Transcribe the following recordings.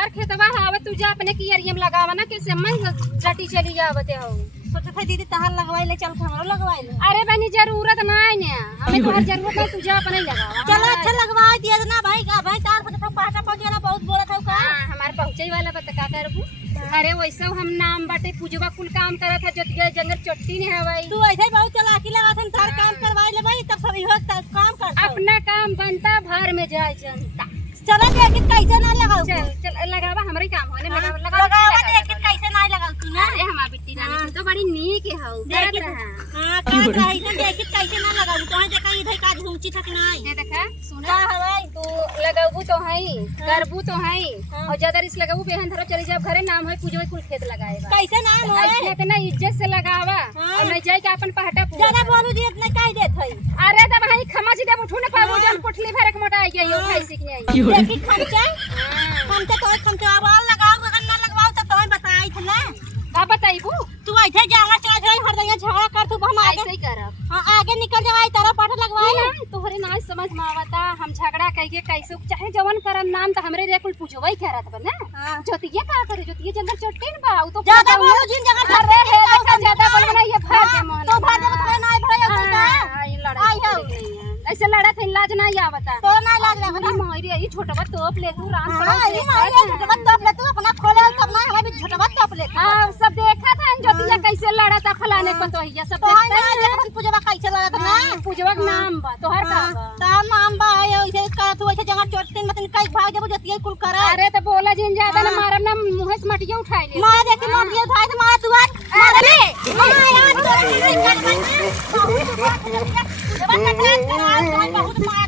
तोहार खेतवा हाव तू जा अपने की एरिया में लगावा ना कैसे मन जटी चली जावते हो। सोचत है दीदी तहार लगवाई ले चल हमरो लगवाई ले। अरे बनी जरूरत ना है ने हमें तोहार जरूरत है तू जा अपने लगावा। चलो अच्छा लगवा दिया ना भाई का भाई तार से तो पाटा पहुंचे ना बहुत बोला था का। हां हमार पहुंचे वाला बता का करबू। अरे वैसे हम नाम बाटे पूजवा कुल काम करत है जोतिया जंगल चट्टी ने है भाई। तू ऐसे ही बहुत चलाकी लगा था तार काम करवाई ले भाई तब सब इहो काम कर। अपना काम बनता भर में जाए जनता। चलो देख कैसे ना लगाओ। चल चल लगावा हमरे काम होने लगावा देख कैसे ना लगाओ तू ना। अरे हमार बिट्टी रानी तो बड़ी नीक है हो करत रहा। हां कर रही है देख कैसे ना लगाऊ तो देखा इधर का ढूंची थक ना ये देखा सुना हवाई तू लगाबू तो हई करबू तो हई और ज्यादा रिस लगाबू बेहन धरो चली जा घरे नाम है पूजो कुल खेत लगाएगा। कैसे नाम है ऐसे इतना इज्जत से लगावा और नहीं जाए के अपन पहटा पूरा ज्यादा बोलू जी इतना काई देत हई। अरे तब हई खमा जी दे उठू ना पाबू जन पुटली भरक मोटा आई गई खाई सीखने आई देखी खमचे तो खमचे आवाज लगाओ अगर ना लगवाओ तो तोय बताई थे ना का बताईबू तू ऐसे जाना चाह रही हर जगह झगड़ा कर तू हम आगे ऐसे ही करब। हां आगे निकल जाए तारा पाठ लगवाए तोहरे ना समझ में आवता हम झगड़ा कइके कैसे चाहे जवन करम नाम तो हमरे रे कुल पूछवई करत बा ना। जोतिया का करे जोतिया जंगल चट्टी न बा उ तो ज्यादा बोलो जिन जगह अरे हे देखा ज्यादा बोल ना ये भर के मन तो भर दे तो ना भर आई लड़ाई ऐसे लड़ा थे लाज ना आवता तो ना लाज लगा मोरी आई छोटवा तोप ले तू राम हां ये मारे छोटवा तोप ले तू अपना खोले तब ना हमें भी छोटवा तोप ले। हां सब देखा था जोतिया कैसे लड़ा था फलाने को तो ये सब देखता है अपन पूजवा कैसे लड़ा था ना पूजवा का नाम बा तोहर का बा ता नाम बा ऐसे का तू ऐसे जगह चोटते मतलब कई भाग जब जोतिया कुल करे। अरे तो बोला जिन ज्यादा ना मारम ना मुंह से मटिया उठाई ले मार दे के मोटिया उठाए तो मार तू मार ले मार यार बहुत मार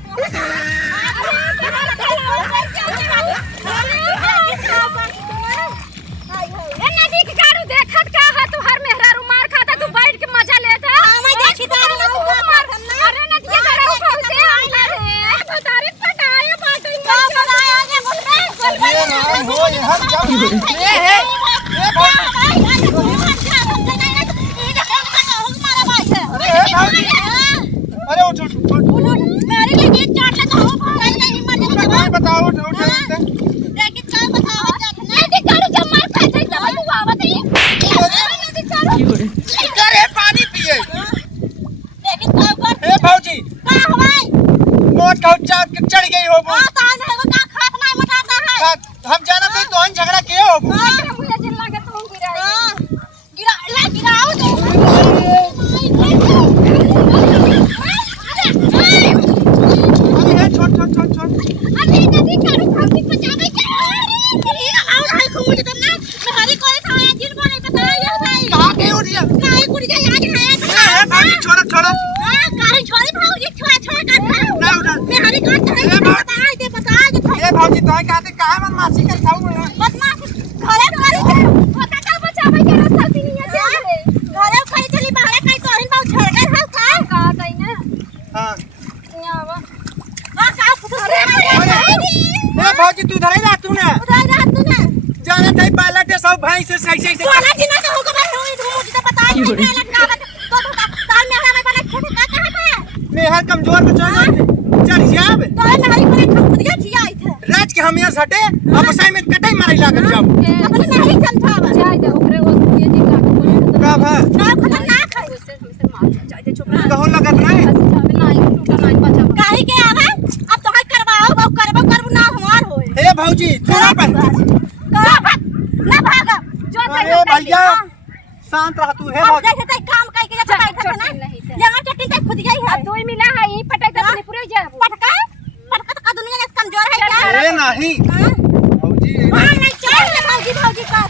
देखत का है तू हर मेहरारू मार खाता तू बैठ के मजा लेता मैं देखी तारी ना तू मार अरे नदिया गड़ा पहुंचे अंदर है बतारे पटाए बाटे का बनाया आगे बोल ये नाम हो ये हर जब ये है ये भाई अरे उठ उठ मेरी लगी चाट ले तो भाई नहीं मर जाता बताओ उठ देखी क्या बताओ नहीं देख गाड़ी जब मार खाए थे तब तू आवत है करे पानी पिए देखी क्या कर ए भौजी का हवाई मोट का चढ़ गई हो वो हां ताज है वो का खात नहीं मटाता है हम जाना थे तो हम झगड़ा किए हो मुझे जिन लगे तू गिरा गिराओ तो अरे छोड़ अरे नदी चारू खाती को जा गई अरे आओ हाय खूब तुम ना मैं हरी कोई खाया जिन बोले बता ये भाई कहां गई उड़िया काई कुड़ी जा याद है भाई छोड़ हां काई छोड़ी भाऊजी छोड़ कर ना उधर मैं हरी कोई बता दे ए भौजी तो कहते काहे मन मासी कर खाऊ बदमाश घरे घरे पता बचावे के रास्ता भी नहीं है घरे खाई चली बाहर काई तोरिन बाऊ छोड़ कर हां का कहीं ना हां यहाँ वा हां का फुटरे ए भौजी तू धरे ना तू ना उधर जा तू ना जाना थे पहले के सब भाई से सही वाला जी ना होगा भाई मुझे तो पता ही नहीं लटका तो ताल में हमें बना खेत का कहां था मेहर कमजोर में चढ़ जाब तो नहीं बना खुद दिया छिया आई थे राज के हम यहाँ सटे अब साई में कटाई मारे लागत जाओ अपने नहीं समझावा जाय दे ओकरे ये जी का बोले का भा ना खतरनाक है उससे हमसे मार जाय दे चुप रह कहूं लगत नहीं जावे ना आई टूटा नहीं बचा काहे के आवे अब तो है करवाओ करबो ना हमार होए ए भौजी थोड़ा पर ना भाग जो अरे भैया शांत रह तू हे अब भौजी जैसे तई काम कई के जाता है ना यहाँ चट्टी तक खुद गई है दो ही मिला है यही पटाई तो पूरे जा पटका का दुनिया में कमजोर है क्या ए नहीं भौजी हां नहीं चल भौजी का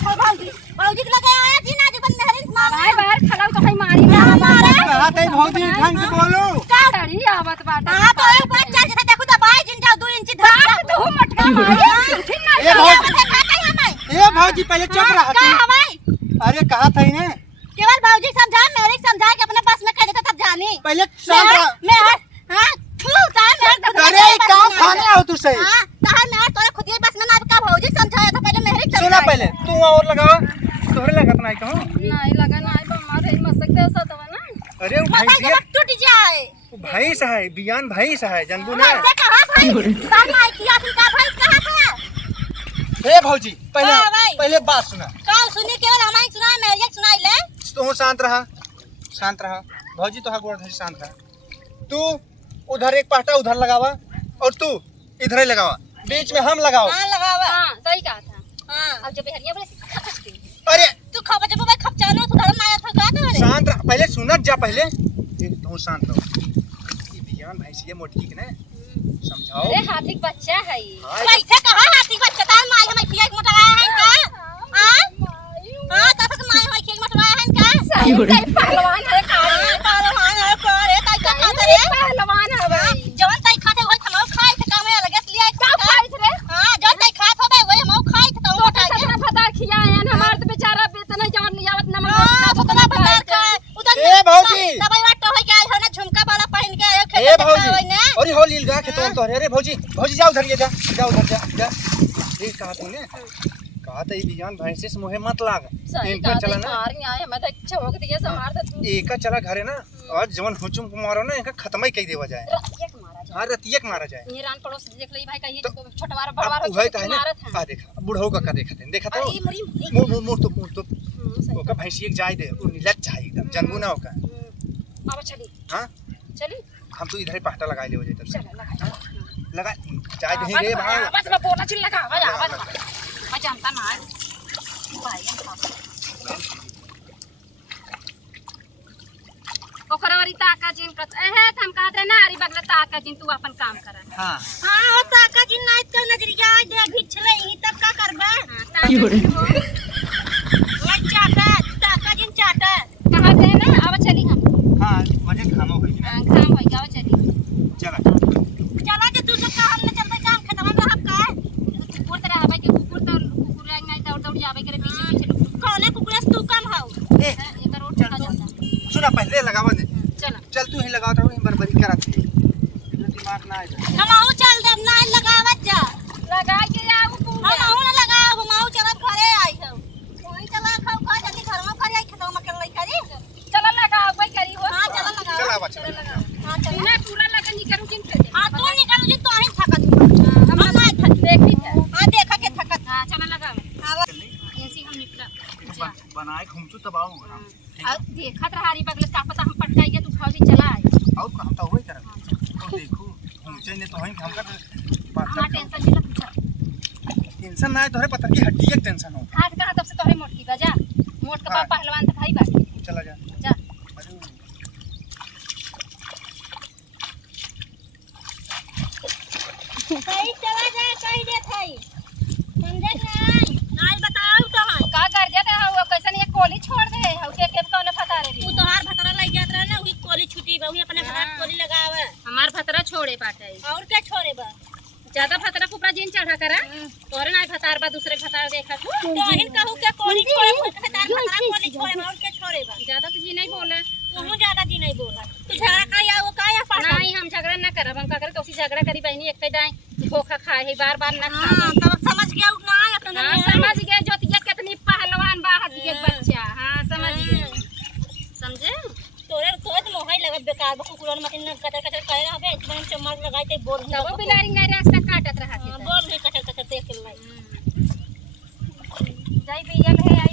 भौजी लगे आया जी ना जो बंद है भाई बाहर खड़ा तो भाई मारी ना मारे कहा थे भौजी ढंग से बोलो गाड़ी आवत बाटा हां तो एक बार चल जैसे देखो दबाई जिन जाओ 2 इंच धर तू मटका मारी ठीक ना ए भौजी हमें ए भौजी पहले चुप रह का तू हवाई अरे कहा था ने केवल भौजी समझा मेरे समझा के अपने पास में कर देता तब जानी पहले शांत रह मैं हां तू ता मेरे अरे का खाने आओ तू सही हां तार मैं तोरे खुद ही बस में ना का भौजी समझाया था पहले मेरे सुना पहले तू और लगाओ तोहरे लगत नहीं कहूं नहीं लगा ना आई मार है मसक दे सा तो ना अरे वो भाई टूट जाए भैंस है बियान भैंस है जनबू ना कहां भाई तार माई किया फिर का भाई कहां था हे भौजी पहले हाँ भाई। पहले बात सुना। कल सुनी केवल हमारी सुना मेरी सुनाई ले। तू शांत रहा भौजी तो गोड़ धरी शांत रहा। तू उधर एक पाटा उधर लगावा और तू इधर ही लगावा, बीच में हम लगाओ। हां लगावा। हां सही कहा था। हां अब जब हरिया बोले खपच दे। अरे तू खप जब भाई खप जानो तू धर्म आया था का तो शांत रह, पहले सुनत जा पहले। तू शांत रहो। ये बियान भैंसिया मोटकी के ना समझाओ। अरे हाथी का बच्चा है ये। पैसे कहां हाथी बच्चा तार माई हमें खिया एक मोटा आया है का? हां तब तक माई होई खिया मोटा आया है का? सही पहलवान है का? पहलवान है करे ताई का खाते रे पहलवान है भाई। जवन ताई खाते होय खमौ खाई थे कामे अलग से लिया का खाई रे? हां जवन ताई खात होबे वही मौ खाई थे तो मोटा तो सतना फतार खियाए हैं हमार तो बेचारा बेतना जवन लियावत नमक हां सतना पतार का उधर ए भौजी दवाई वाट होय के आए हो ना झुमका वाला पहन के आए ए खेत भौजी होय ना अरे हो लील गा के तुम तो अरे भौजी भौजी जाओ उधर ये जा उधर जा। ये कहा तूने कहा था ये बियान भैंसे से मोहे मत लाग। सही इनका कहा चला ना मार नहीं आए मैं तो छोक दिया समार तो तू एक चला घरे ना और जवन हुचुम को मारो ना इनका खत्म ही कह देवा जाए। रतिया के मारा जा। हां रतिया के मारा जाए। नीरान पड़ोस देख लई भाई कहिए तो छोटवार बड़वार अब है है ना आ देखा बुढ़ऊ का देखा तो अरे मरी मुंह तो सही ओका भैंसी एक जाय दे वो नीलत चाहिए एकदम जनबू ना ओका। अब चली हां चली हम तो इधर ही पाटा लगा ले हो जाए चल लगा लगा जाय दे रे भाई बस मैं बोला चिल्ला लगा आवाज मैं जानता ना है भाई ओकरावरी ताका जिन कत एहे हम कहत रहे ना अरे बगल ताका जिन तू अपन काम कर। हां हां हो ताका जिन नाच तो नजरिया दे भिछले ही तब का करबे वो चाटा ताका जिन चाटा कहा थे ना अब चली हम। हां मुझे खानो होई ना काम हो गया चली चला चला जे तू सब का हम न चलते काम खत्म रहब का कुकुर तरह भाई के कुकुर लाइन नहीं दौड़ दौड़ जावे करे पीछे कौने कुकुर तू काम हाउ ए एक रोड चला जाता सुना पहले लगावा दे चल चल तू ही लगाओ तो बरबरी करत है दिमाग ना आए हम आऊ चल दे ना लगावत जा लगा के आऊ हम आऊ ना लगाव हम आऊ चलत घरे आई हो कोई चला खाओ खा जल्दी घर में करे खतम में कर लई करी चल लगा कोई करी हो। हां चला लगा चला बच्चा हां चल तूने पूरा लगा निकलू जिन कर हां तू निकाल जी तो ही थकत हम ना थक देखी है। हां देखा के थकत हां चल लगा हां ऐसी हम निकला बनाए घूमचू तबाऊ और देखत रहारी बगल का पता हम पटकाई के तू फौजी चला आई और हम तो वही तरह तो देखो घूमचे ने तो हम का हमारा टेंशन नहीं लगता टेंशन ना है तोरे पता की हड्डी एक टेंशन हो आज कहा तब से तोहरे मोटकी बजा मोट का हाँ। पहलवान तो भाई बात चला जा जा अरे कहीं चला जा कहीं दे थई समझे नहीं आज बताओ तो है का कर जाते हो कैसे नहीं कोली छोड़ दे हो के कौन फता रे तू तोहार भतरा लग जात रहे ना वही कोली छुटी बा वही अपने भतरा कोली लगावे हमार फतरा छोड़े पाटे और क्या छोड़े बा ज्यादा फतरा कुपरा जिन चढ़ा करा तोरे ना फतार बा दूसरे फतार देखा तू तो हिन कहू के कोली छोड़े भतरा कोली छोड़े और क्या छोड़े बा ज्यादा तो जी नहीं बोले तू ज्यादा जी नहीं बोला तू झगड़ा का या वो का या पाटा नहीं हम झगड़ा ना करब हम का करे तो झगड़ा करी बहनी एक जाए धोखा खाए है बार बार ना खा हां तब समझ गया ना अपना हां समझ गए जोतिया कितनी पहलवान बा हदी एक बच्चा हां समझ गए समझे तोरे तो मोहई लगत बेकार बा कुकुरन मतिन कटर कटर करे रहबे इतने चमक लगाई ते बोल तब बिलारी नहीं रास्ता काटत रहा बोल नहीं कटर कटर देख ले जाई बियल है